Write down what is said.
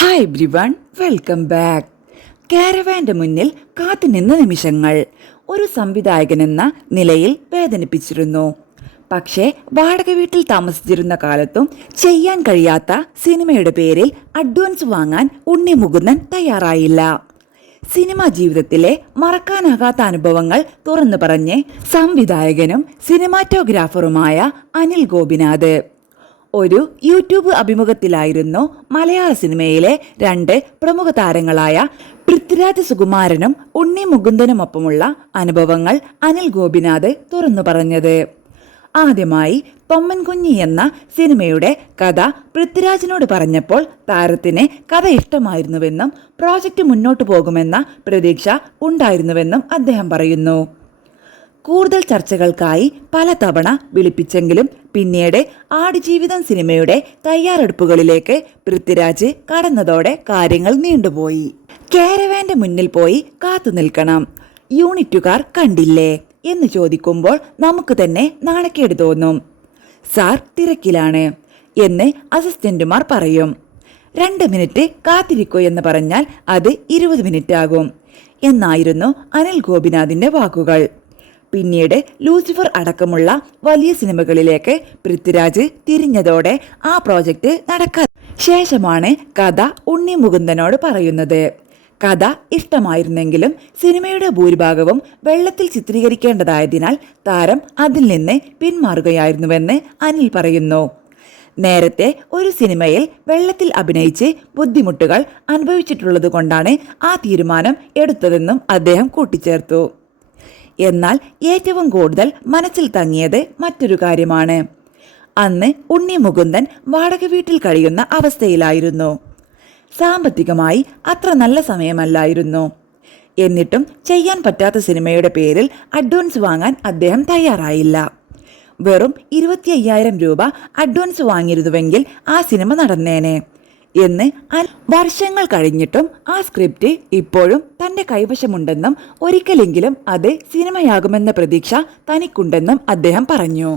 Hi everyone, welcome back. കാരവാന്റെ മുന്നിൽ കാത്തുനിന്ന നിമിഷങ്ങൾ ഒരു സംവിധായകനെന്ന നിലയിൽ വേദനിപ്പിച്ചിരുന്നു. പക്ഷേ വാടക വീട്ടിൽ താമസിച്ചിരുന്ന കാലത്തും ചെയ്യാൻ കഴിയാത്ത സിനിമയുടെ പേരിൽ അഡ്വാൻസ് വാങ്ങാൻ ഉണ്ണി മുകുന്ദൻ തയ്യാറായില്ല. സിനിമാ ജീവിതത്തിലെ മറക്കാനാകാത്ത അനുഭവങ്ങൾ തുറന്നു പറഞ്ഞ് സംവിധായകനും സിനിമാറ്റോഗ്രാഫറുമായ അനിൽ ഗോപിനാഥ് ഒരു യൂട്യൂബ് അഭിമുഖത്തിലായിരുന്നു മലയാള സിനിമയിലെ രണ്ട് പ്രമുഖ താരങ്ങളായ പൃഥ്വിരാജ് സുകുമാരനും ഉണ്ണി മുകുന്ദനുമൊപ്പമുള്ള അനുഭവങ്ങൾ അനിൽ ഗോപിനാഥ് തുറന്നു പറഞ്ഞത്. ആദ്യമായി തൊമ്മൻ കുഞ്ഞി എന്ന സിനിമയുടെ കഥ പൃഥ്വിരാജിനോട് പറഞ്ഞപ്പോൾ താരത്തിന് കഥ ഇഷ്ടമായിരുന്നുവെന്നും പ്രോജക്റ്റ് മുന്നോട്ടു പോകുമെന്ന പ്രതീക്ഷ ഉണ്ടായിരുന്നുവെന്നും അദ്ദേഹം പറയുന്നു. കൂടുതൽ ചർച്ചകൾക്കായി പലതവണ വിളിപ്പിച്ചെങ്കിലും പിന്നീട് ആടുജീവിതം സിനിമയുടെ തയ്യാറെടുപ്പുകളിലേക്ക് പൃഥ്വിരാജ് കടന്നതോടെ കാര്യങ്ങൾ നീണ്ടുപോയി. കാരവാന്റെ മുന്നിൽ പോയി കാത്തു നിൽക്കണം, യൂണിറ്റുകാർ കണ്ടില്ലേ എന്ന് ചോദിക്കുമ്പോൾ നമുക്ക് തന്നെ നാണക്കേട് തോന്നും. സാർ തിരക്കിലാണ് എന്ന് അസിസ്റ്റന്റുമാർ പറയും. 2 മിനിറ്റ് കാത്തിരിക്കൂ എന്ന് പറഞ്ഞാൽ അത് 20 മിനിറ്റ് ആകും എന്നായിരുന്നു അനിൽ ഗോപിനാഥിന്റെ വാക്കുകൾ. പിന്നീട് ലൂസിഫർ അടക്കമുള്ള വലിയ സിനിമകളിലേക്ക് പൃഥ്വിരാജ് തിരിഞ്ഞതോടെ ആ പ്രോജക്റ്റ് നടക്കാതെ ശേഷമാണ് കഥ ഉണ്ണി മുകുന്ദനോട് പറയുന്നത്. കഥ ഇഷ്ടമായിരുന്നെങ്കിലും സിനിമയുടെ ഭൂരിഭാഗവും വെള്ളത്തിൽ ചിത്രീകരിക്കേണ്ടതായതിനാൽ താരം അതിൽ നിന്ന് പിന്മാറുകയായിരുന്നുവെന്ന് അനിൽ പറയുന്നു. നേരത്തെ ഒരു സിനിമയിൽ വെള്ളത്തിൽ അഭിനയിച്ച് ബുദ്ധിമുട്ടുകൾ അനുഭവിച്ചിട്ടുള്ളതുകൊണ്ടാണ് ആ തീരുമാനം എടുത്തതെന്നും അദ്ദേഹം കൂട്ടിച്ചേർത്തു. എന്നാൽ ഏറ്റവും കൂടുതൽ മനസ്സിൽ തങ്ങിയത് മറ്റൊരു കാര്യമാണ്. അന്ന് ഉണ്ണി മുകുന്ദൻ വാടക വീട്ടിൽ കഴിയുന്ന അവസ്ഥയിലായിരുന്നു. സാമ്പത്തികമായി അത്ര നല്ല സമയമല്ലായിരുന്നു. എന്നിട്ടും ചെയ്യാൻ പറ്റാത്ത സിനിമയുടെ പേരിൽ അഡ്വാൻസ് വാങ്ങാൻ അദ്ദേഹം തയ്യാറായില്ല. വെറും 25,000 രൂപ അഡ്വാൻസ് വാങ്ങിയിരുന്നുവെങ്കിൽ ആ സിനിമ നടന്നേനെ എന്ന് വർഷങ്ങൾ കഴിഞ്ഞിട്ടും ആ സ്ക്രിപ്റ്റ് ഇപ്പോഴും തന്റെ കൈവശമുണ്ടെന്നും ഒരിക്കലെങ്കിലും അത് സിനിമയാകുമെന്ന പ്രതീക്ഷ തനിക്കുണ്ടെന്നും അദ്ദേഹം പറഞ്ഞു.